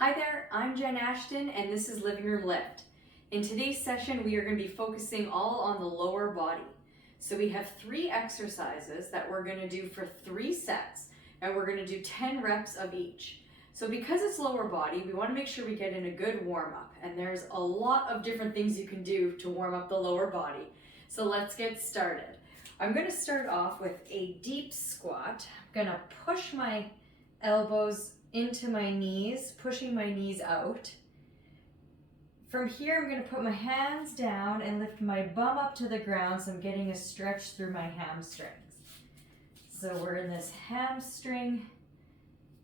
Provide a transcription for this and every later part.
Hi there, I'm Jen Ashton and this is Living Room Lift. In today's session, we are going to be focusing all on the lower body. So we have 3 exercises that we're going to do for 3 sets, and we're going to do 10 reps of each. So because it's lower body, we want to make sure we get in a good warm up, and there's a lot of different things you can do to warm up the lower body. So let's get started. I'm going to start off with a deep squat. I'm going to push my elbows into my knees, pushing my knees out. From here, I'm going to put my hands down and lift my bum up to the ground so I'm getting a stretch through my hamstrings. So we're in this hamstring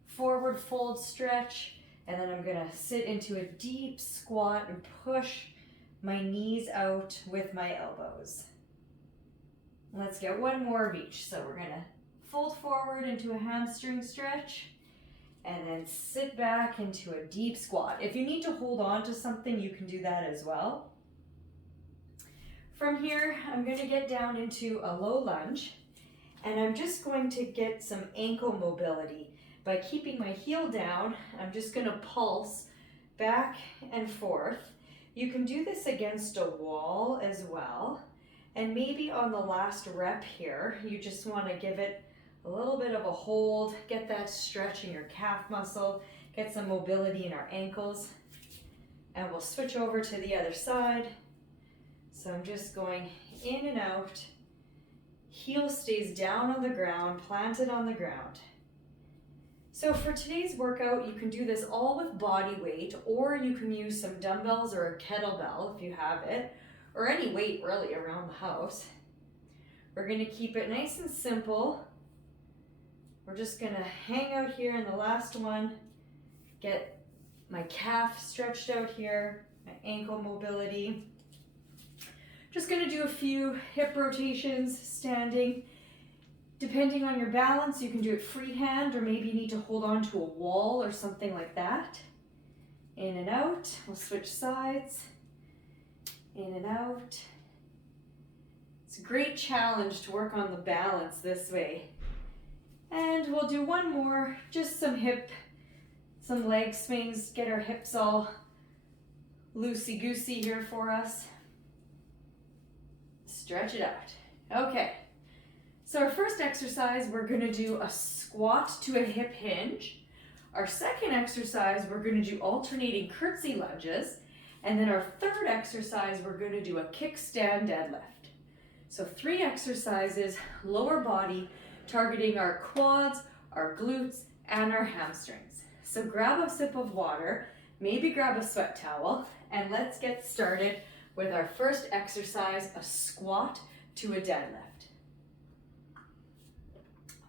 forward fold stretch, and then I'm going to sit into a deep squat and push my knees out with my elbows. Let's get one more of each. So we're going to fold forward into a hamstring stretch, and then sit back into a deep squat. If you need to hold on to something, you can do that as well. From here, I'm going to get down into a low lunge, and I'm just going to get some ankle mobility. By keeping my heel down, I'm just going to pulse back and forth. You can do this against a wall as well. And maybe on the last rep here, you just want to give it a little bit of a hold, get that stretch in your calf muscle, get some mobility in our ankles, and we'll switch over to the other side. So I'm just going in and out. Heel stays down on the ground, planted on the ground. So for today's workout, you can do this all with body weight, or you can use some dumbbells or a kettlebell if you have it, or any weight really around the house. We're going to keep it nice and simple. We're just gonna hang out here in the last one, get my calf stretched out here, my ankle mobility. Just gonna do a few hip rotations standing. Depending on your balance, you can do it freehand, or maybe you need to hold on to a wall or something like that. In and out, we'll switch sides. In and out. It's a great challenge to work on the balance this way. And we'll do one more, just some leg swings, get our hips all loosey-goosey here for us. Stretch it out. Okay, so our first exercise, we're gonna do a squat to a hip hinge. Our second exercise, we're gonna do alternating curtsy lunges. And then our third exercise, we're gonna do a kickstand deadlift. So 3 exercises, lower body, targeting our quads, our glutes, and our hamstrings. So grab a sip of water, maybe grab a sweat towel, and let's get started with our first exercise, a squat to a deadlift.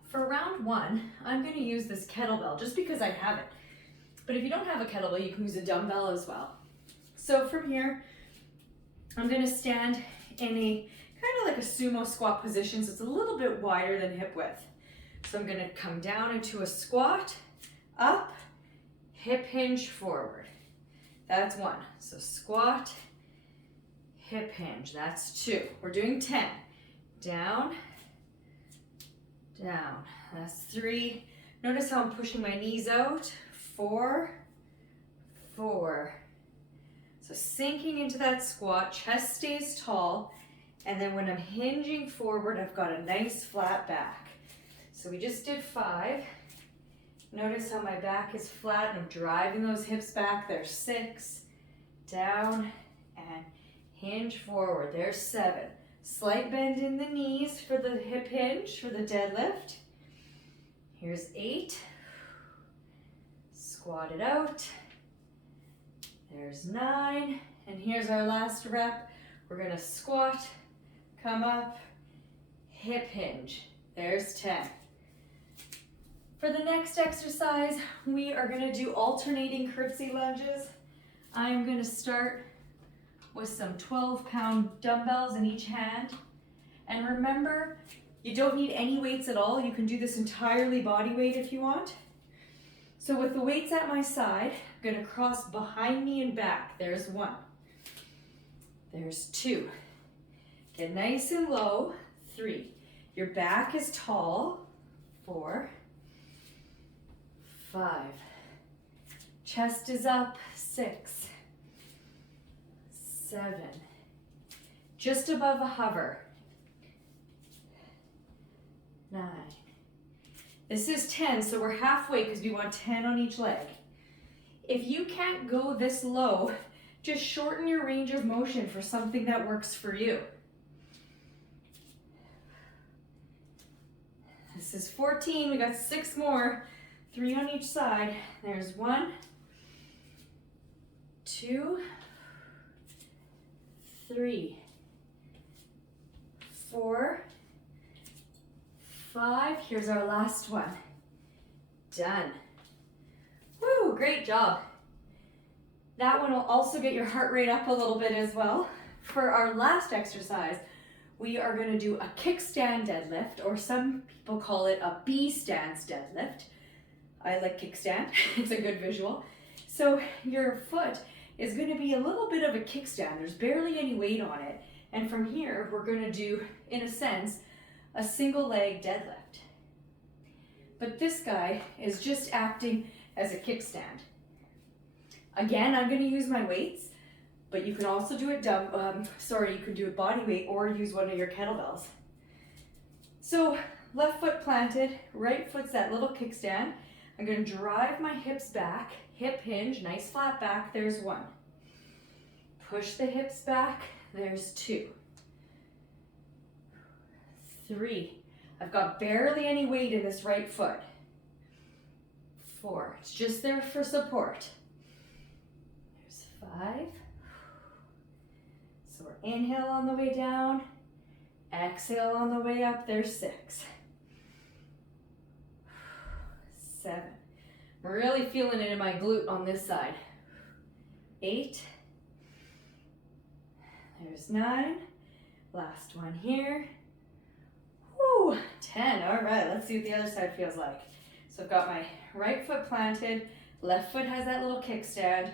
For round 1, I'm going to use this kettlebell just because I have it. But if you don't have a kettlebell, you can use a dumbbell as well. So from here, I'm going to stand in a kind of like a sumo squat position, so it's a little bit wider than hip width. So I'm going to come down into a squat, up, hip hinge forward. That's 1. So squat, hip hinge, that's 2. We're doing 10. Down, down, that's 3. Notice how I'm pushing my knees out. 4, 4. So sinking into that squat, chest stays tall. And then when I'm hinging forward, I've got a nice flat back. So we just did 5. Notice how my back is flat and I'm driving those hips back. There's 6, down, and hinge forward. There's 7. Slight bend in the knees for the hip hinge, for the deadlift. Here's 8. Squat it out. There's 9. And here's our last rep. We're gonna squat, come up, hip hinge. There's 10. For the next exercise, we are gonna do alternating curtsy lunges. I'm gonna start with some 12-pound dumbbells in each hand. And remember, you don't need any weights at all. You can do this entirely body weight if you want. So with the weights at my side, I'm gonna cross behind me and back. There's 1. There's 2. Get nice and low. 3. Your back is tall. 4, 5. Chest is up, 6, 7, just above a hover, 9. This is 10, so we're halfway because we want 10 on each leg. If you can't go this low, just shorten your range of motion for something that works for you. This is 14, we got 6 more, 3 on each side. There's 1, 2, 3, 4, 5. Here's our last one. Done. Woo, great job. That one will also get your heart rate up a little bit as well. For our last exercise, we are going to do a kickstand deadlift, or some people call it a B stance deadlift. I like kickstand, it's a good visual. So your foot is going to be a little bit of a kickstand. There's barely any weight on it. And from here, we're going to do, in a sense, a single leg deadlift. But this guy is just acting as a kickstand. Again, I'm going to use my weights, but you can also do it you can do it body weight or use one of your kettlebells. So left foot planted, right foot's that little kickstand. I'm going to drive my hips back, hip hinge, nice flat back, there's 1. Push the hips back, there's 2. 3. I've got barely any weight in this right foot. 4. It's just there for support. There's 5. So we're inhale on the way down, exhale on the way up, there's 6. 7. I'm really feeling it in my glute on this side. 8. There's 9. Last one here. Woo, 10. All right, let's see what the other side feels like. So I've got my right foot planted, left foot has that little kickstand.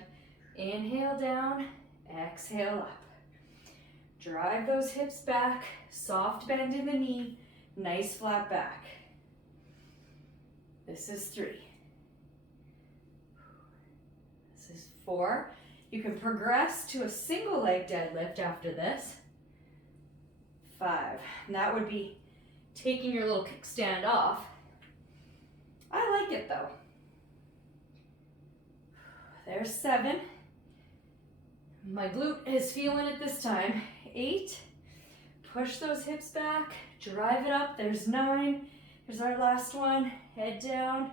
Inhale down, exhale up. Drive those hips back, soft bend in the knee, nice flat back. This is 3. This is 4. You can progress to a single leg deadlift after this. 5. And that would be taking your little kickstand off. I like it though. There's 7. My glute is feeling it this time. 8. Push those hips back, drive it up. There's 9. Here's our last one. Head down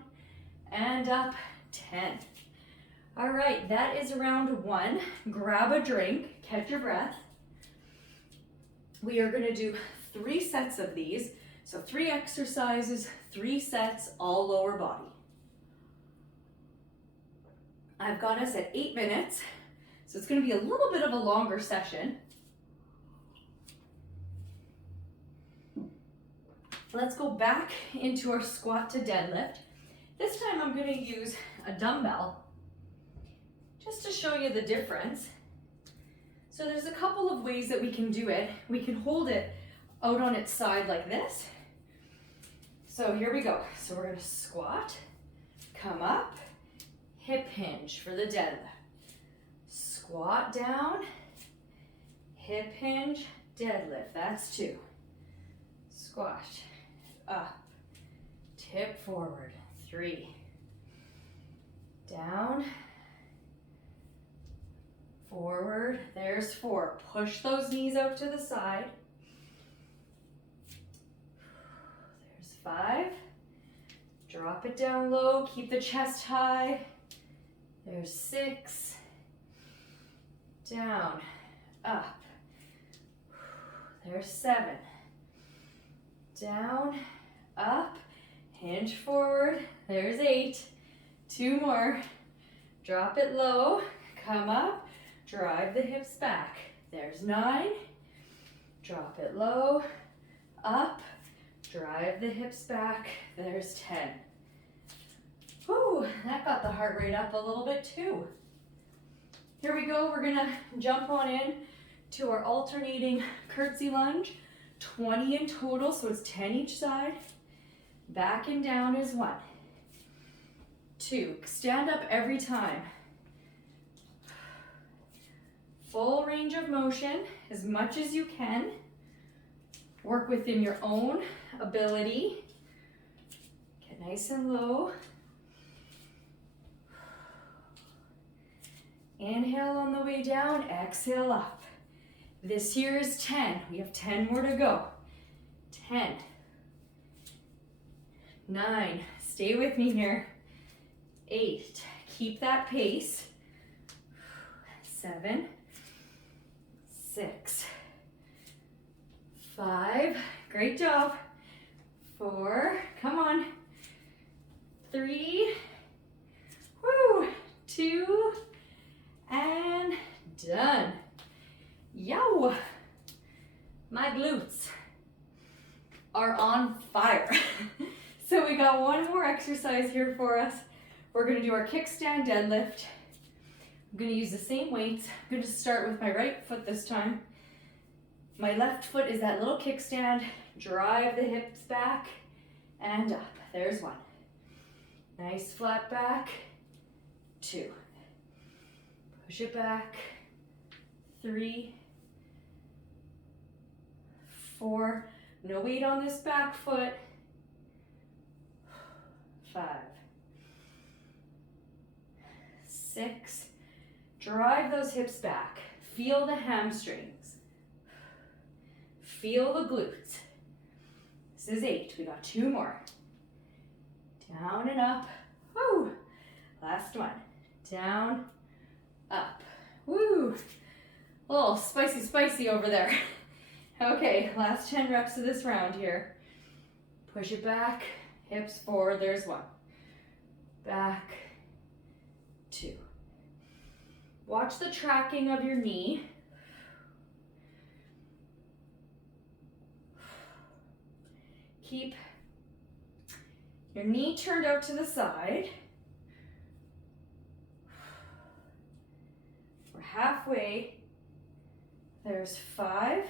and up. 10. All right, that is round 1. Grab a drink, catch your breath. We are going to do 3 sets of these. So 3 exercises, 3 sets, all lower body. I've got us at 8 minutes. So it's going to be a little bit of a longer session. Let's go back into our squat to deadlift. This time I'm going to use a dumbbell just to show you the difference. So there's a couple of ways that we can do it. We can hold it out on its side like this. So here we go. So we're going to squat, come up, hip hinge for the deadlift. Squat down, hip hinge, deadlift. That's 2. Squat, up, tip forward. 3. Down, forward. There's 4. Push those knees out to the side. There's 5. Drop it down low. Keep the chest high. There's 6. Down, up. There's 7. Down, up, hinge forward. There's 8. 2 more. Drop it low, come up, drive the hips back. There's 9. Drop it low, up, drive the hips back. There's 10. Whew, that got the heart rate up a little bit too. Here we go, we're gonna jump on in to our alternating curtsy lunge. 20 in total, so it's 10 each side. Back and down is 1. 2, stand up every time. Full range of motion as much as you can. Work within your own ability. Get nice and low. Inhale on the way down, exhale up. This here is 10. We have 10 more to go. 10. 9. Stay with me here. 8. Keep that pace. 7. 6. 5. Great job. 4. Come on. 3. Woo. 2. And done. Yow! My glutes are on fire. So we got one more exercise here for us. We're gonna do our kickstand deadlift. I'm gonna use the same weights. I'm gonna start with my right foot this time. My left foot is that little kickstand. Drive the hips back and up. There's 1. Nice flat back. 2. Push it back. 3. 4. No weight on this back foot. 5. 6. Drive those hips back. Feel the hamstrings. Feel the glutes. This is 8. We got 2 more. Down and up. Woo. Last one. Down, up. Woo. A little spicy over there. Okay, last 10 reps of this round here. Push it back, hips forward, there's 1. Back, 2. Watch the tracking of your knee. Keep your knee turned out to the side. We're halfway. There's 5.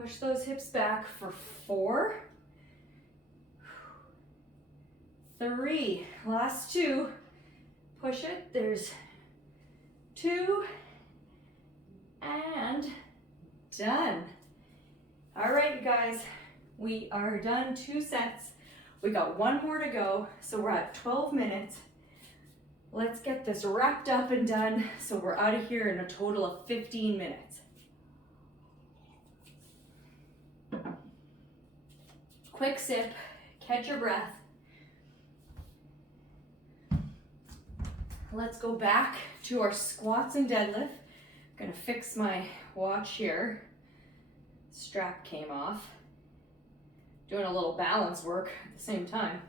Push those hips back for 4. 3. Last 2. Push it. There's 2. And done. All right, you guys. We are done 2 sets. We got 1 more to go. So we're at 12 minutes. Let's get this wrapped up and done. So we're out of here in a total of 15 minutes. Quick sip, catch your breath. Let's go back to our squats and deadlift. I'm gonna fix my watch here. Strap came off. Doing a little balance work at the same time.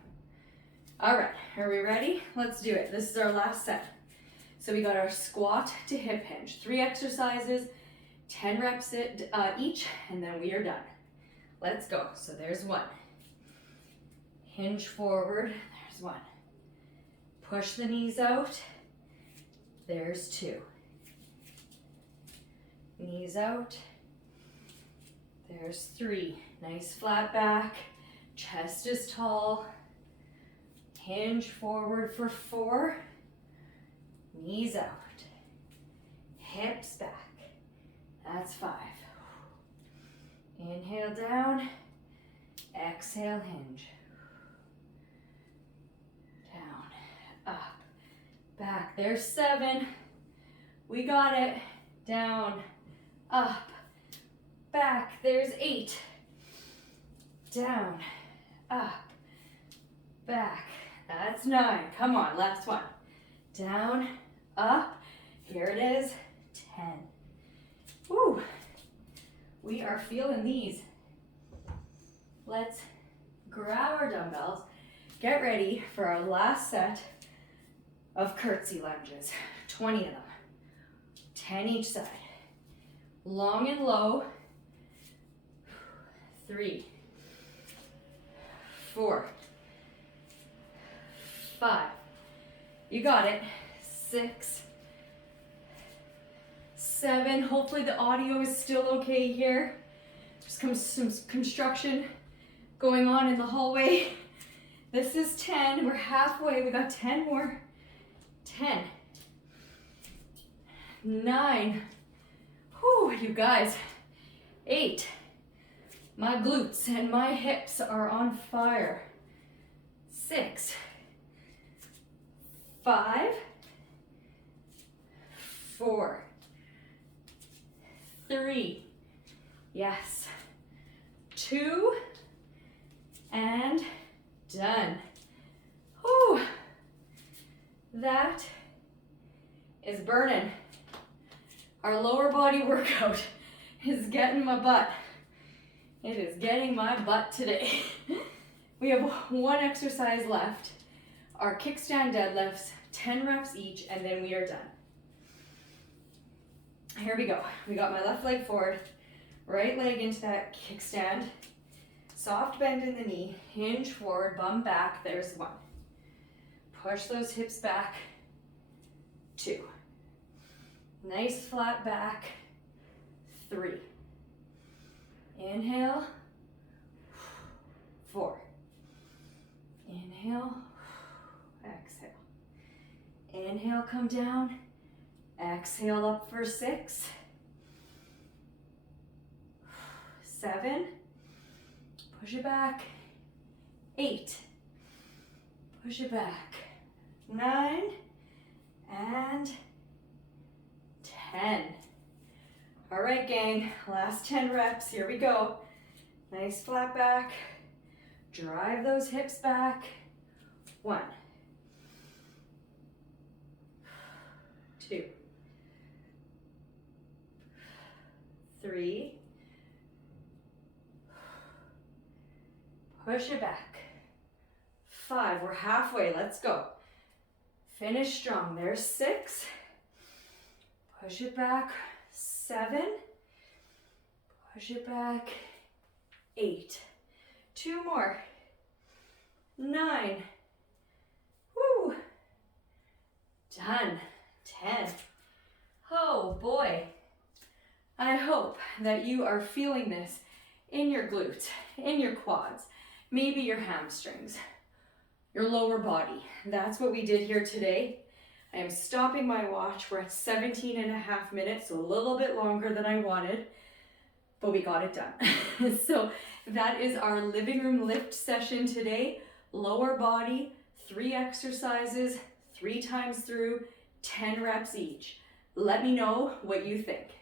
All right, are we ready? Let's do it. This is our last set. So we got our squat to hip hinge. 3 exercises, 10 reps each, and then we are done. Let's go. So there's 1. Hinge forward, there's 1. Push the knees out, there's 2. Knees out, there's 3. Nice flat back, chest is tall. Hinge forward for 4. Knees out, hips back, that's 5. Inhale down, exhale hinge. Down, up, back, there's 7. We got it. Down, up, back, there's 8. Down, up, back, that's 9. Come on, last one. Down, up, here it is, 10. Woo, we are feeling these. Let's grab our dumbbells, get ready for our last set of curtsy lunges. 20 of them, 10 each side. Long and low. 3, 4, 5. You got it. 6, 7. Hopefully the audio is still okay here. There's some construction going on in the hallway. This is 10. We're halfway. We got 10 more. 10, 9. you guys. 8. My glutes and my hips are on fire. 6. 5. 4. 3. Yes. 2. And done. Whew. That is burning. Our lower body workout is getting my butt. It is getting my butt today. We have one exercise left. Our kickstand deadlifts, 10 reps each, and then we are done. Here we go. We got my left leg forward, right leg into that kickstand. Soft bend in the knee, hinge forward, bum back. There's 1. Push those hips back. 2. Nice flat back. 3. Inhale. 4. Inhale. Exhale. Inhale, come down. Exhale up for 6. 7. Push it back. 8. Push it back. 9. And 10. All right, gang, last 10 reps. Here we go. Nice flat back. Drive those hips back. 1. 2. 3. Push it back. 5. We're halfway. Let's go. Finish strong. There's 6. Push it back. 7. Push it back. 8. 2 more. 9. Woo. Done. 10. Oh boy. I hope that you are feeling this in your glutes, in your quads, maybe your hamstrings, your lower body. That's what we did here today. I am stopping my watch. We're at 17 and a half minutes, so a little bit longer than I wanted, but we got it done. So that is our living room lift session today. Lower body, 3 exercises, 3 times through, 10 reps each. Let me know what you think.